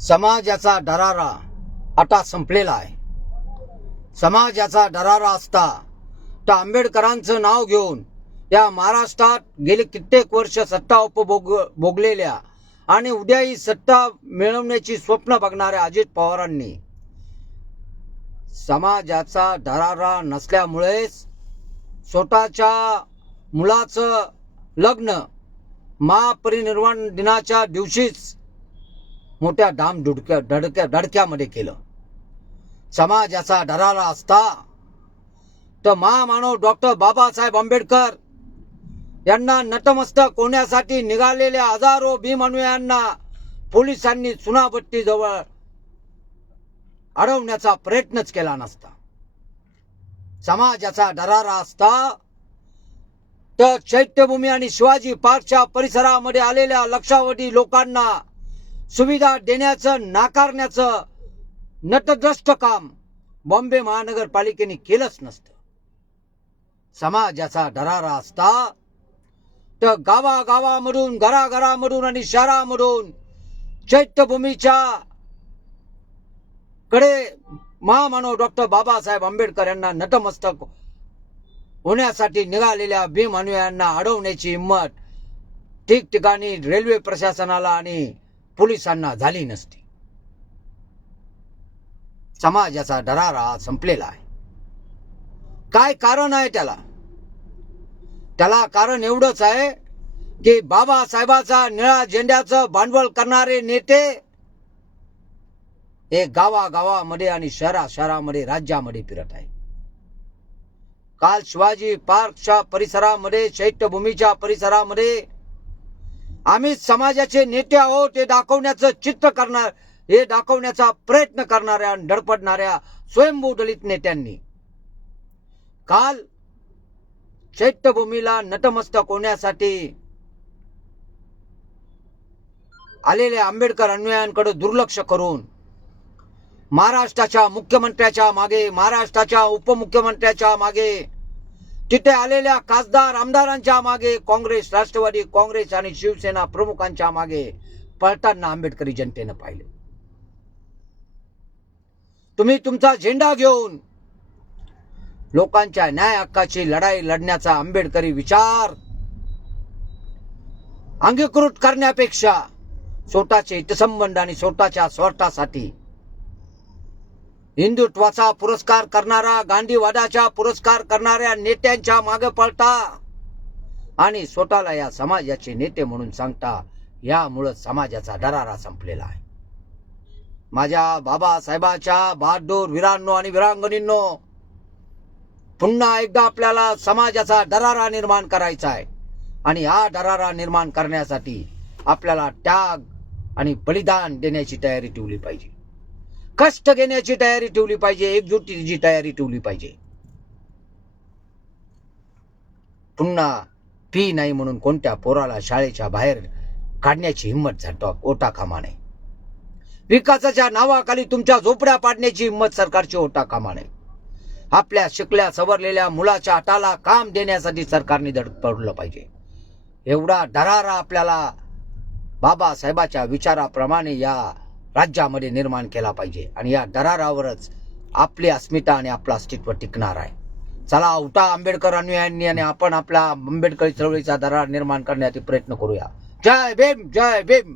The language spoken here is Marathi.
समाजाचा दरारा आता संपलेला आहे. समाजाचा दरारा असता तर आंबेडकरांचं नाव घेऊन या महाराष्ट्रात गेले कित्येक वर्ष सत्ता उपभोगलेल्या आणि उद्याही सत्ता मिळवण्याची स्वप्न बघणाऱ्या अजित पवारांनी समाजाचा दरारा नसल्यामुळे स्वतःच्या मुलाचं लग्न महापरिनिर्वाण दिनाच्या दिवशीच मोठ्या धडक्यामध्ये केलं. समाजाचा दरारा असता तर महामानव डॉक्टर बाबासाहेब आंबेडकर यांना नतमस्तक होण्यासाठी निघालेल्या हजारो भीमअनुयायांना पोलिसांनी चुनाभट्टी जवळ अडवण्याचा प्रयत्नच केला नसता. समाजाचा दरारा असता तर चैत्यभूमी आणि शिवाजी पार्कच्या परिसरामध्ये आलेल्या लक्षावधी लोकांना सुविधा देण्याचं नाकारण्याचं नतद्रष्ट काम बॉम्बे महानगरपालिकेने केलंच नसतं. समाजाचा दरारा असता तर गावागावामधून घराघरामधून आणि शहरामधून चैत्यभूमीच्या कडे महामानव डॉक्टर बाबासाहेब आंबेडकर यांना नतमस्तक होण्यासाठी निघालेल्या भीम अनुयायांना अडवण्याची हिंमत ठिकठिकाणी रेल्वे प्रशासनाला आणि पोलिसांना झाली नसती. समाजाचा दरारा संपलेला आहे. काय कारण आहे त्याला? कारण एवढंच आहे की बाबासाहेबाचा निळा झेंड्याचं भांडवल करणारे नेते हे गावागावामध्ये आणि शहरामध्ये राज्यामध्ये फिरत आहे. काल शिवाजी पार्कच्या परिसरामध्ये चैत्यभूमीच्या परिसरामध्ये आम्ही समाजाचे नेते आहोत हे दाखवण्याचा प्रयत्न करणाऱ्या आणि धडपडणाऱ्या स्वयंभू दलित नेत्यांनी काल चैत्यभूमीला नतमस्तक होण्यासाठी आलेल्या आंबेडकर अनुयायांकडे दुर्लक्ष करून महाराष्ट्राच्या मुख्यमंत्र्याच्या मागे, महाराष्ट्राच्या उपमुख्यमंत्र्याच्या मागे, तिथे आलेल्या खासदार आमदारांच्या मागे, काँग्रेस, राष्ट्रवादी काँग्रेस आणि शिवसेना प्रमुखांच्या मागे पळताना आंबेडकरी जनतेनं पाहिले. तुम्ही तुमचा झेंडा घेऊन लोकांच्या न्याय हक्काची लढाई लढण्याचा आंबेडकरी विचार अंगीकृत करण्यापेक्षा स्वतःचे हितसंबंध आणि स्वतःच्या स्वार्थासाठी हिंदुत्वाचा पुरस्कार करणारा, गांधीवादाचा पुरस्कार करणाऱ्या नेत्यांच्या मागे पळता आणि स्वतःला या समाजाचे नेते म्हणून सांगता, यामुळे समाजाचा दरारा संपलेला आहे. माझ्या बाबासाहेबाच्या बहादूर वीरांनो आणि वीरांगणींनो, पुन्हा एकदा आपल्याला समाजाचा दरारा निर्माण करायचा आहे आणि हा दरारा निर्माण करण्यासाठी आपल्याला त्याग आणि बलिदान देण्याची तयारी ठेवली पाहिजे, कष्ट घेण्याची तयारी ठेवली पाहिजे, एकजुटीची तयारी ठेवली पाहिजे. पुन्हा फी नाही म्हणून कोणत्या पोराला शाळेच्या बाहेर काढण्याची हिंमत होता कामा नये. विकासाच्या नावाखाली तुमच्या झोपड्या पाडण्याची हिंमत सरकारची होता कामा नये. आपल्या शिकल्या सवरलेल्या मुलाच्या हाताला काम देण्यासाठी सरकारने धडपडलं पाहिजे. एवढा दरारा आपल्याला बाबासाहेबाच्या विचाराप्रमाणे या राज्यामध्ये निर्माण केला पाहिजे आणि या दरारावरच आपली अस्मिता आणि आपलं अस्तित्व टिकणार आहे. चला, उठा आंबेडकर अनुयायांनी आणि आपण आपला आंबेडकरी चळवळीचा दरार निर्माण करण्याचा प्रयत्न करूया. जय भीम, जय भीम.